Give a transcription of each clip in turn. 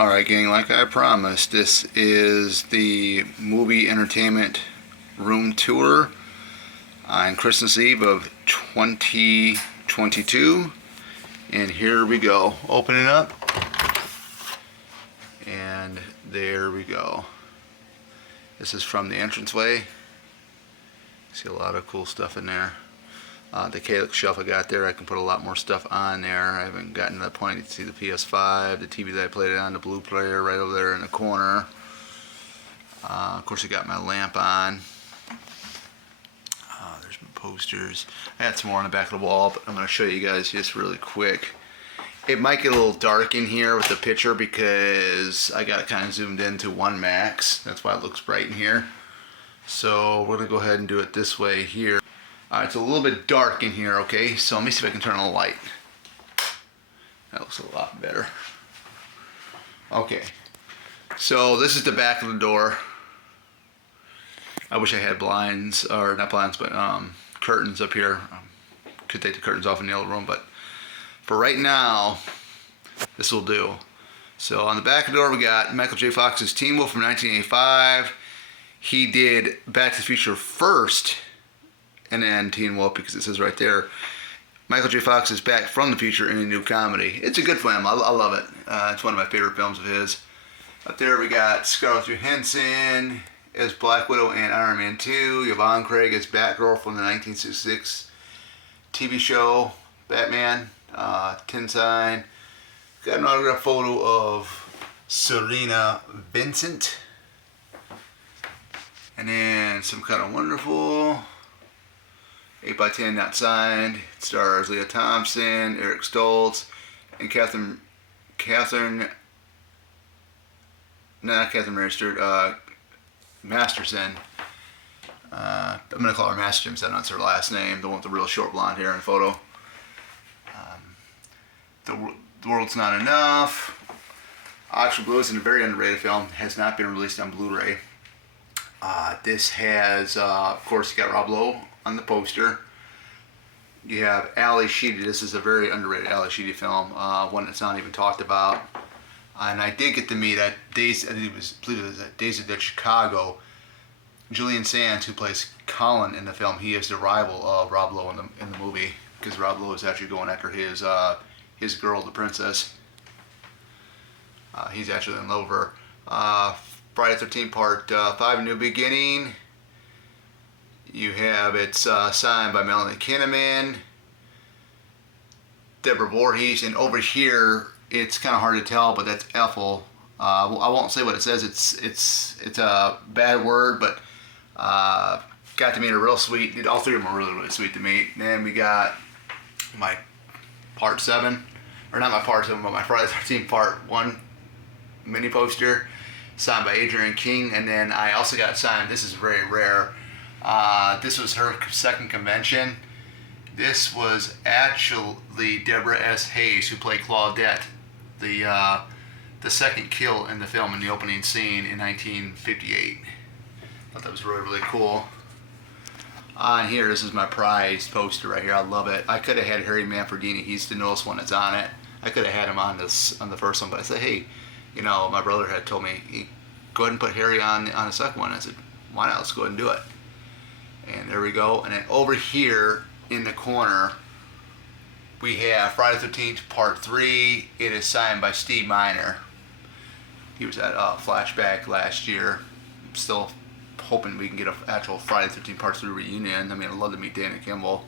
Alright gang, like I promised, this is the movie entertainment room tour on Christmas Eve of 2022. And here we go. Open it up. And there we go. This is from the entranceway. See a lot of cool stuff in there. The Calyx shelf I got there, I can put a lot more stuff on there. I haven't gotten to that point to see the PS5, the TV that I played it on, the Blue player right over there in the corner. Of course I got my lamp on. There's my posters. I got some more on the back of the wall, but I'm going to show you guys just really quick. It might get a little dark in here with the picture because I got it kind of zoomed into 1 max. That's why it looks bright in here. So we're going to go ahead and do it this way here. It's a little bit dark in here, okay? So let me see if I can turn on the light. That looks a lot better. Okay. So this is the back of the door. I wish I had blinds, or not blinds, but curtains up here. Could take the curtains off in the other room, but for right now, this will do. So on the back of the door, we got Michael J. Fox's Teen Wolf from 1985. He did Back to the Future first, and then Teen Wolf, because it says right there, Michael J. Fox is back from the future in a new comedy. It's a good film. I love it. It's one of my favorite films of his. Up there we got Scarlett Johansson as Black Widow and Iron Man 2. Yvonne Craig as Batgirl from the 1966 TV show Batman. Tin sign. Got an autographed photo of Serena Vincent. And then Some Kind of Wonderful. 8x10 not signed. It stars Leah Thompson, Eric Stoltz, and Catherine Masterson. I'm going to call her Masterson because that's her last name, the one with the real short blonde hair in the photo. The World's Not Enough. Oxford Blues is a very underrated film. Has not been released on Blu-ray. This has, of course, you got Rob Lowe on the poster. You have Ali Sheedy. This is a very underrated Ali Sheedy film, one that's not even talked about. And I did get to meet at Days, I believe it was at Days of Dead Chicago, Julian Sands, who plays Colin in the film. He is the rival of Rob Lowe in the movie, because Rob Lowe is actually going after his girl, the princess. He's actually in love with her. Friday the 13th Part 5, New Beginning. You have it's signed by Melanie Kinnaman, Deborah Voorhees, and over here it's kind of hard to tell, but that's Ethel. I won't say what it says. It's a bad word, but got to meet her real sweet. All three of them are really sweet to meet. And then we got my Part 7, or not my Part 7, but my Friday the 13th Part 1 mini poster, signed by Adrienne King. And then I also got signed, this is very rare, this was her second convention. This was actually Deborah S. Hayes, who played Claudette, the second kill in the film in the opening scene in 1958. I thought that was really, really cool. On here, this is my prize poster right here. I love it. I could have had Harry Manfredini. He's the newest one that's on it. I could have had him on the first one, but I said, hey, you know, my brother had told me, go ahead and put Harry on the second one. I said, why not? Let's go ahead and do it. And there we go. And then over here in the corner, we have Friday the 13th Part 3. It is signed by Steve Miner. He was at Flashback last year. I'm still hoping we can get an actual Friday the 13th Part 3 reunion. I mean, I'd love to meet Dana Kimball.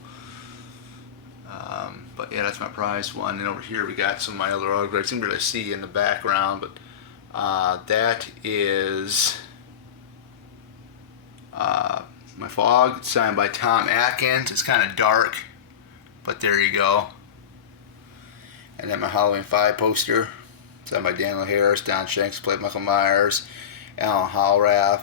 But yeah, that's my prize one. And over here we got some of my other autographs. You can really see in the background, but that is my Fog. It's signed by Tom Atkins. It's kind of dark, but there you go. And then my Halloween 5 poster, signed by Daniel Harris. Don Shanks played Michael Myers. Alan Hallrath,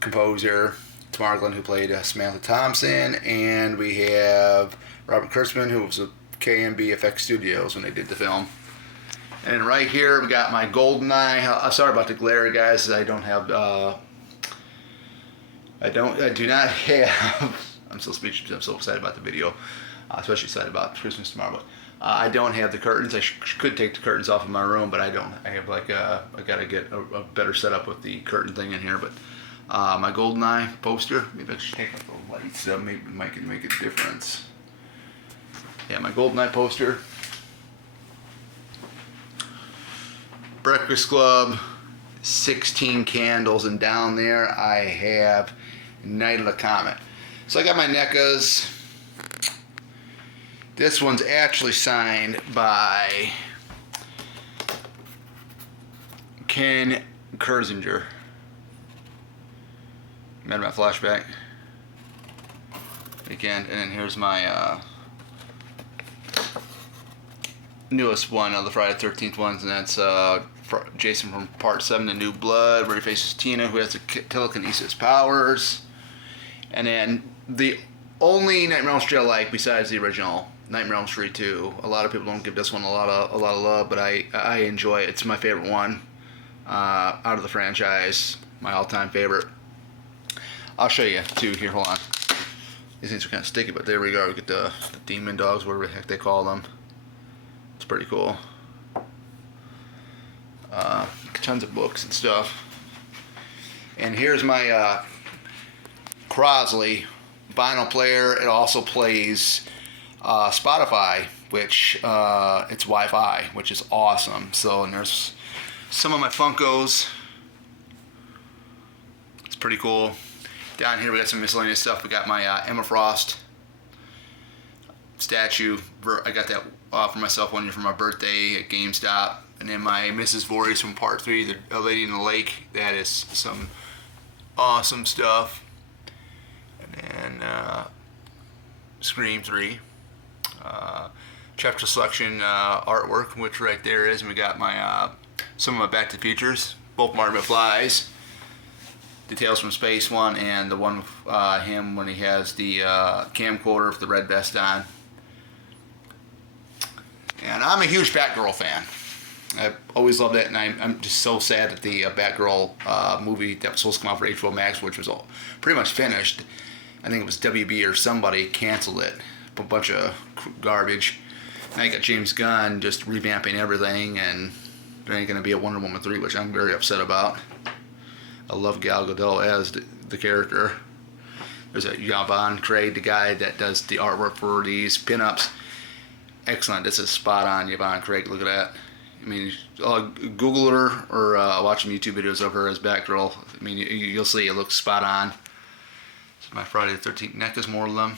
composer. Tamara Glenn, who played Samantha Thompson. And we have Robert Kurtzman, who was with KMB FX Studios when they did the film. And right here we got my GoldenEye. Sorry about the glare, guys. I don't have I do not have, I'm so speechless, I'm so excited about the video, especially excited about Christmas tomorrow, but I don't have the curtains. I could take the curtains off of my room, but I don't. I have like I got to get a better setup with the curtain thing in here. But my GoldenEye poster. Maybe I should take out the lights. Maybe it might make a difference. Yeah, my GoldenEye poster. Breakfast Club, 16 candles, and down there I have Night of the Comet. So I got my NECAs. This one's actually signed by Ken Kirzinger. Remember my flashback? Again, and then here's my newest one of the Friday the 13th ones, and that's Jason from Part 7, The New Blood, where he faces Tina, who has the telekinesis powers. And then the only Nightmare on Elm Street I like, besides the original, Nightmare on Elm Street 2. A lot of people don't give this one a lot of love, but I enjoy it. It's my favorite one out of the franchise. My all-time favorite. I'll show you too here. Hold on. These things are kind of sticky, but there we go. We get the demon dogs, whatever the heck they call them. It's pretty cool. Tons of books and stuff. And here's my Crosley vinyl player. It also plays Spotify, which it's Wi-Fi, which is awesome. So, and there's some of my Funkos. It's pretty cool. Down here we got some miscellaneous stuff. We got my Emma Frost statue. I got that for myself one year for my birthday at GameStop. And then my Mrs. Voorhees from Part 3, the Lady in the Lake. That is some awesome stuff. And then Scream 3. Chapter Selection artwork, which right there is. And we got my some of my Back to the Futures, both Marty McFly's. The Tales from Space one, and the one with him when he has the camcorder with the red vest on. And I'm a huge Batgirl fan. I've always loved it, and I'm just so sad that the Batgirl movie that was supposed to come out for HBO Max, which was all pretty much finished, I think it was WB or somebody, canceled it. A bunch of garbage. Now you got James Gunn just revamping everything, and there ain't going to be a Wonder Woman 3, which I'm very upset about. I love Gal Gadot as the character. There's a Yvonne Craig, the guy that does the artwork for these pinups. Excellent. This is spot on, Yvonne Craig. Look at that. I mean, Google her or watch some YouTube videos of her as Batgirl. I mean, you'll see it looks spot on. This is my Friday the 13th NECAs, more of them.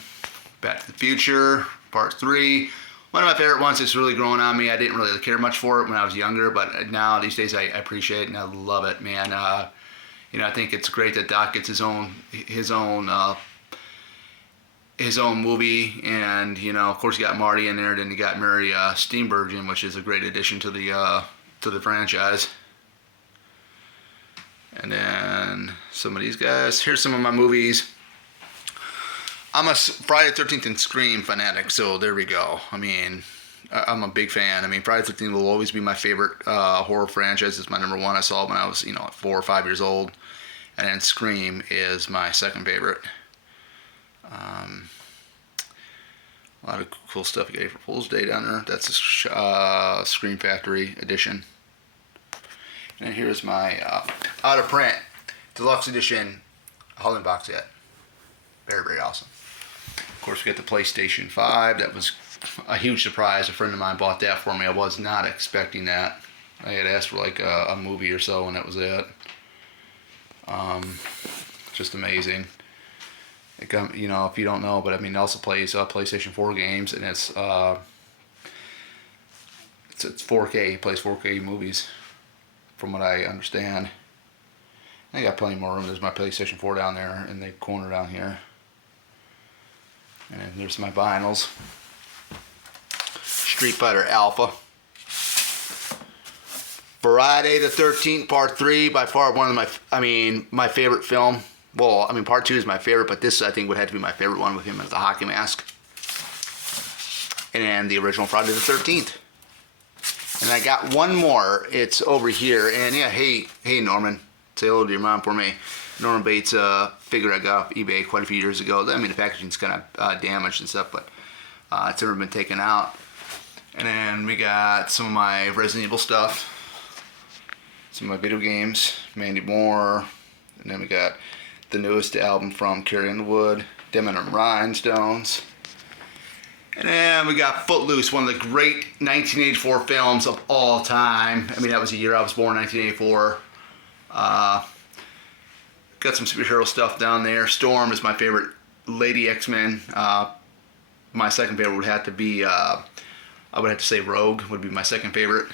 Back to the Future, Part 3. One of my favorite ones. It's really growing on me. I didn't really care much for it when I was younger, but now these days I appreciate it and I love it, man. You know, I think it's great that Doc gets his own movie, and you know, of course, you got Marty in there. Then you got Mary Steenburgen, which is a great addition to the franchise. And then some of these guys. Here's some of my movies. I'm a Friday the 13th and Scream fanatic, so there we go. I mean, I'm a big fan. I mean, Friday the 13th will always be my favorite horror franchise. It's my number one. I saw it when I was, 4 or 5 years old. And then Scream is my second favorite. A lot of cool stuff. You got April Fool's Day down there. That's a Scream Factory edition. And here's my out of print deluxe edition Halloween box set. Very, very awesome. Of course, we got the PlayStation 5. That was a huge surprise. A friend of mine bought that for me. I was not expecting that. I had asked for like a movie or so, and that was it. Just amazing. It, if you don't know, but I mean, it also plays PlayStation 4 games, and it's 4K. It plays 4K movies, from what I understand. I got plenty more room. There's my PlayStation 4 down there in the corner down here. And then there's my vinyls. Street Fighter Alpha. Friday the 13th, Part 3, by far one of my favorite film. Well, I mean, Part 2 is my favorite, but this, I think, would have to be my favorite one with him as the hockey mask. And then the original Friday the 13th. And I got one more. It's over here. And yeah, hey Norman. Say hello to your mom for me. Norman Bates figure I got off eBay quite a few years ago. I mean, the packaging's kind of damaged and stuff, but it's never been taken out. And then we got some of my Resident Evil stuff, some of my video games, Mandy Moore, and then we got the newest album from Carrie Underwood, Demon and Rhinestones. And then we got Footloose, one of the great 1984 films of all time. I mean, that was the year I was born, 1984. Got some superhero stuff down there. Storm is my favorite Lady X-Men. My second favorite would have to be, I would have to say Rogue would be my second favorite.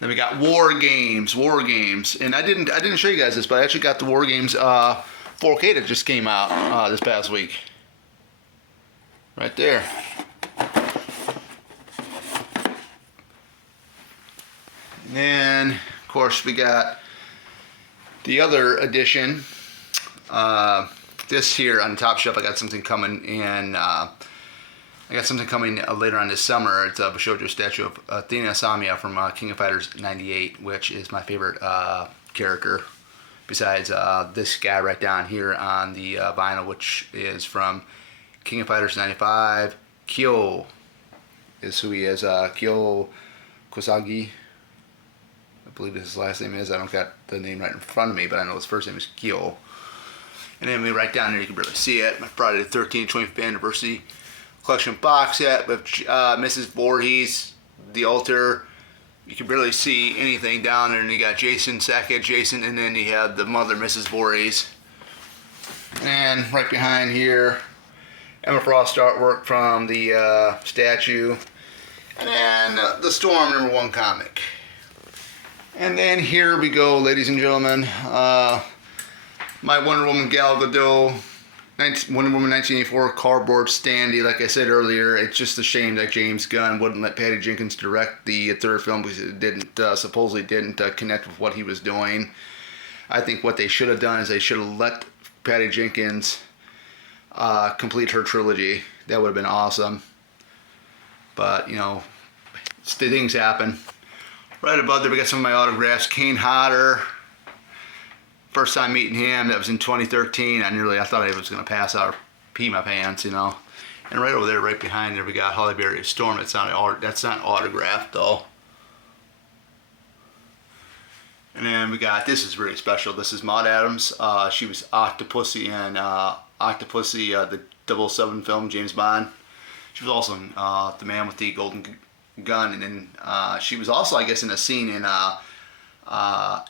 Then we got War Games, and I didn't show you guys this, but I actually got the War Games 4K that just came out this past week. Right there. And then, of course, we got the other edition. This here on the top shelf, I got something coming in. Later on this summer. It's a Bashojo statue of Athena Samia from King of Fighters 98, which is my favorite character. Besides this guy right down here on the vinyl, which is from King of Fighters 95. Kyo is who he is. Kyo Kosagi. I believe his last name is. I don't got the name right in front of me, but I know his first name is Kyo. And then we right down there, you can barely see it, my Friday the 13th 25th anniversary collection box set with Mrs. Voorhees, the altar. You can barely see anything down there, and you got Jason, Sackhead Jason, and then you have the mother, Mrs. Voorhees. And right behind here, Emma Frost artwork from the statue. And then the Storm #1 comic. And then here we go, ladies and gentlemen. My Wonder Woman Gal Gadot, Wonder Woman 1984 cardboard standee. Like I said earlier, it's just a shame that James Gunn wouldn't let Patty Jenkins direct the third film because it supposedly didn't connect with what he was doing. I think what they should have done is they should have let Patty Jenkins complete her trilogy. That would have been awesome. But, you know, things happen. Right above there, we got some of my autographs. Kane Hodder. First time meeting him, that was in 2013. I thought I was going to pass out or pee my pants, you know. And right over there, right behind there, we got Holly Berry Storm. That's not autographed, though. And then we got, this is really special. This is Maud Adams. She was Octopussy in the 007 film, James Bond. She was also in The Man with the Golden Gun. And then she was also, I guess, in a scene in A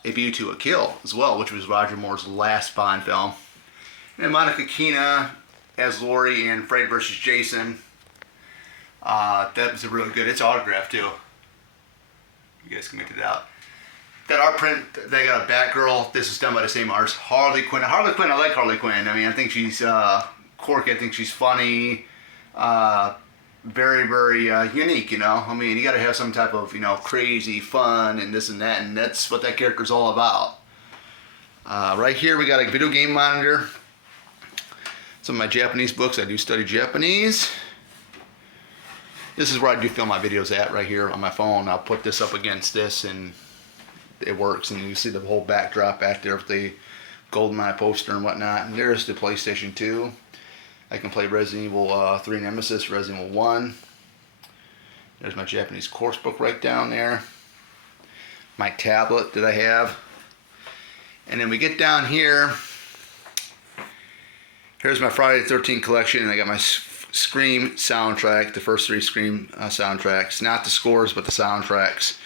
View to a Kill as well, which was Roger Moore's last Bond film. And then Monica Keena as Laurie in Freddy vs. Jason. That was a really good, it's autographed too. You guys can make it out. That art print, they got a Batgirl. This is done by the same artist, Harley Quinn. Harley Quinn, I like Harley Quinn. I mean, I think she's quirky. I think she's funny. Very, very unique, you know. I mean, you got to have some type of, you know, crazy fun and this and that, and that's what that character's all about. Right here, we got a video game monitor. Some of my Japanese books. I do study Japanese. This is where I do film my videos at, right here on my phone. I'll put this up against this, and it works, and you see the whole backdrop back there with the GoldenEye poster and whatnot. And there's the PlayStation 2. I can play Resident Evil 3 Nemesis, Resident Evil 1. There's my Japanese course book right down there. My tablet that I have. And then we get down here. Here's my Friday the 13th collection, and I got my Scream soundtrack, the first 3 Scream soundtracks. Not the scores, but the soundtracks.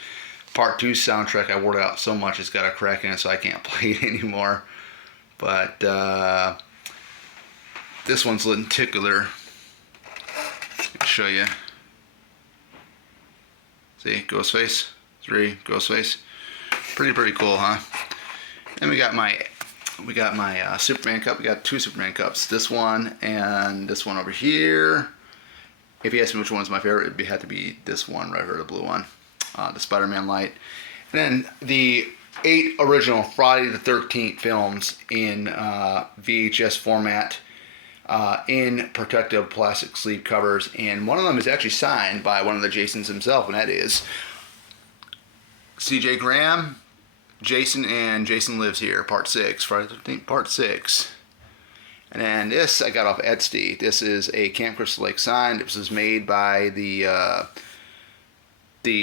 Part 2 soundtrack, I wore it out so much it's got a crack in it, so I can't play it anymore. But this one's lenticular. I'll show you. See, Ghostface 3, Ghostface. Pretty cool, huh? Then we got my Superman cup. We got 2 Superman cups. This one and this one over here. If you ask me which one's my favorite, it'd have to be this one right here, the blue one. The Spider-Man light. And then the 8 original Friday the 13th films in VHS format, in protective plastic sleeve covers, and one of them is actually signed by one of the Jasons himself, and that is C.J. Graham, Jason, and Jason Lives Here, Part 6, Friday the 13th, Part 6. And then this I got off Etsy. This is a Camp Crystal Lake sign. This was made by the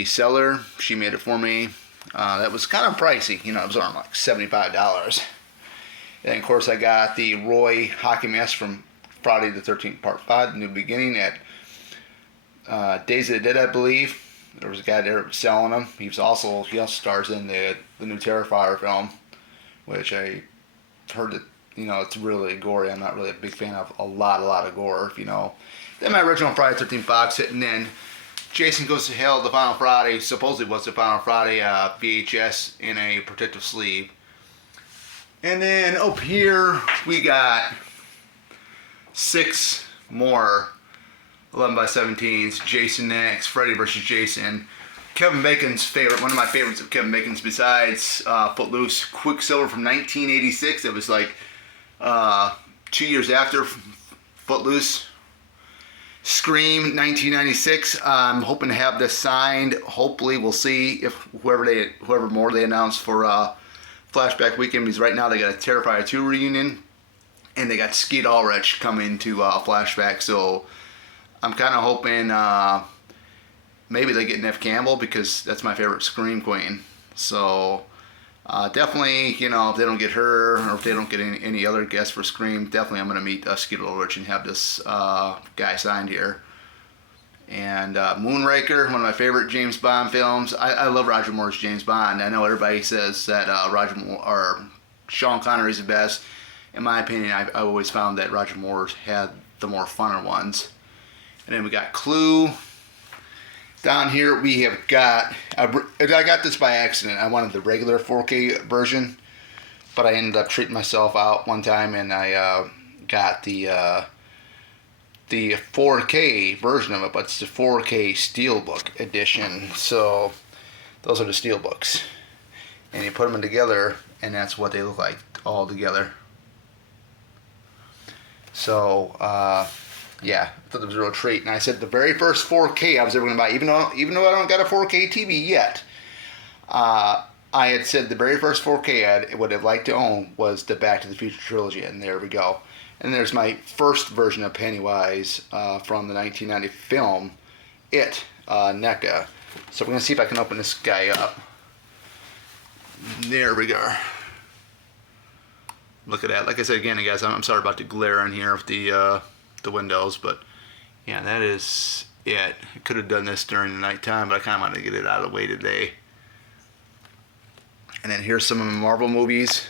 seller. She made it for me. That was kind of pricey. You know, it was around like $75. And of course I got the Roy hockey mask from Friday the 13th Part 5, The New Beginning, at Days of the Dead, I believe. There was a guy there selling them. He also stars in the new Terrifier film, which I heard that, you know, it's really gory. I'm not really a big fan of a lot of gore, you know. Then my original Friday the 13th box hitting in. Jason Goes to Hell, the Final Friday, supposedly was the Final Friday VHS in a protective sleeve. And then up here we got 6 more 11x17s, Jason X, Freddy vs. Jason. Kevin Bacon's favorite, one of my favorites of Kevin Bacon's besides Footloose, Quicksilver from 1986. It was like 2 years after Footloose. Scream 1996. I'm hoping to have this signed. Hopefully, we'll see if whoever more they announce for Flashback Weekend, because right now they got a Terrifier 2 reunion, and they got Skeet Ulrich coming to Flashback. So I'm kind of hoping maybe they get Neve Campbell, because that's my favorite Scream Queen. So definitely, you know, if they don't get her, or if they don't get any other guests for Scream, definitely I'm going to meet Skeet Ulrich and have this guy signed here. And Moonraker, one of my favorite James Bond films. I love Roger Moore's James Bond. I know everybody says that Roger Moore or Sean Connery's the best. In my opinion, I've always found that Roger Moore's had the more funner ones. And then we got Clue. Down here we have got, I got this by accident. I wanted the regular 4K version, but I ended up treating myself out one time, and I got the 4K version of it, but it's the 4K Steelbook edition. So those are the Steelbooks, and you put them together, and that's what they look like all together. So yeah, I thought it was a real treat. And I said the very first 4K I was ever going to buy, even though I don't got a 4K TV yet, I had said the very first 4K I would have liked to own was the Back to the Future trilogy, and there we go. And there's my first version of Pennywise from the 1990 film, It, NECA. So we're going to see if I can open this guy up. There we go. Look at that. Like I said again, guys, I'm sorry about the glare in here with the windows, but yeah, that is it. I could have done this during the nighttime, but I kind of wanted to get it out of the way today. And then here's some of the Marvel movies.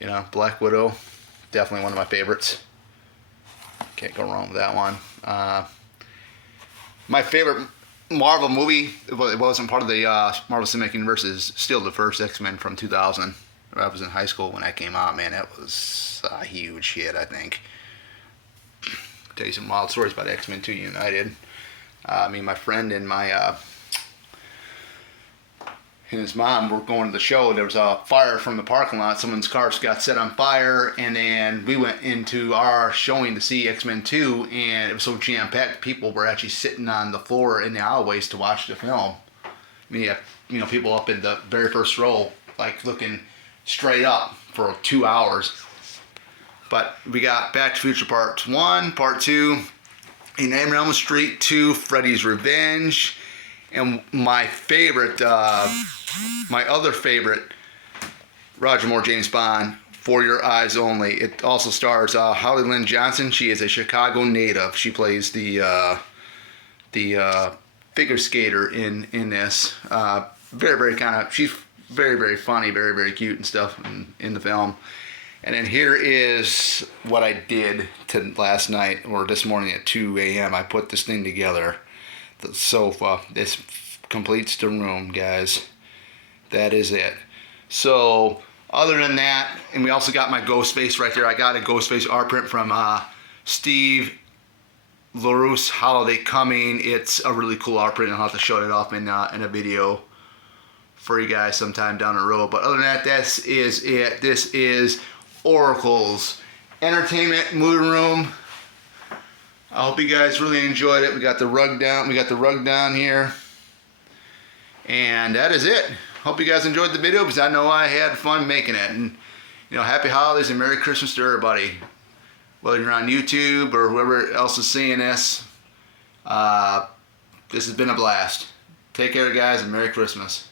You know, Black Widow, definitely one of my favorites. Can't go wrong with that one. My favorite Marvel movie, it wasn't part of the Marvel Cinematic Universe, is still the first X-Men from 2000. I was in high school when that came out. Man, that was a huge hit, I think. I'll tell you some wild stories about X-Men 2 United. Me and my friend and his mom were going to the show. There was a fire from the parking lot. Someone's car got set on fire, and then we went into our showing to see X-Men 2, and it was so jam-packed. People were actually sitting on the floor in the alleyways to watch the film. I mean, you know, people up in the very first row, like looking straight up for 2 hours. But we got Back to the Future Part 1, Part 2, A Nightmare on Elm Street 2, Freddy's Revenge, and my favorite, my other favorite Roger Moore James Bond, For Your Eyes Only. It also stars Holly Lynn Johnson. She is a Chicago native. She plays the figure skater in this. Very, very kind of, she's very, very funny, very, very cute and stuff in the film. And then here is what I did last night, or this morning at 2 a.m. I put this thing together. The sofa. This completes the room, guys. That is it. So, other than that, and we also got my Ghostface right there. I got a Ghostface art print from Steve LaRousse, Holiday Coming. It's a really cool art print. I'll have to show it off in a video for you guys sometime down the road. But other than that, this is it. This is Oracle's Entertainment Movie Room. I hope you guys really enjoyed it. We got the rug down. We got the rug down here. And that is it. Hope you guys enjoyed the video, because I know I had fun making it. And happy holidays and Merry Christmas to everybody. Whether you're on YouTube or whoever else is seeing this, this has been a blast. Take care, guys, and Merry Christmas.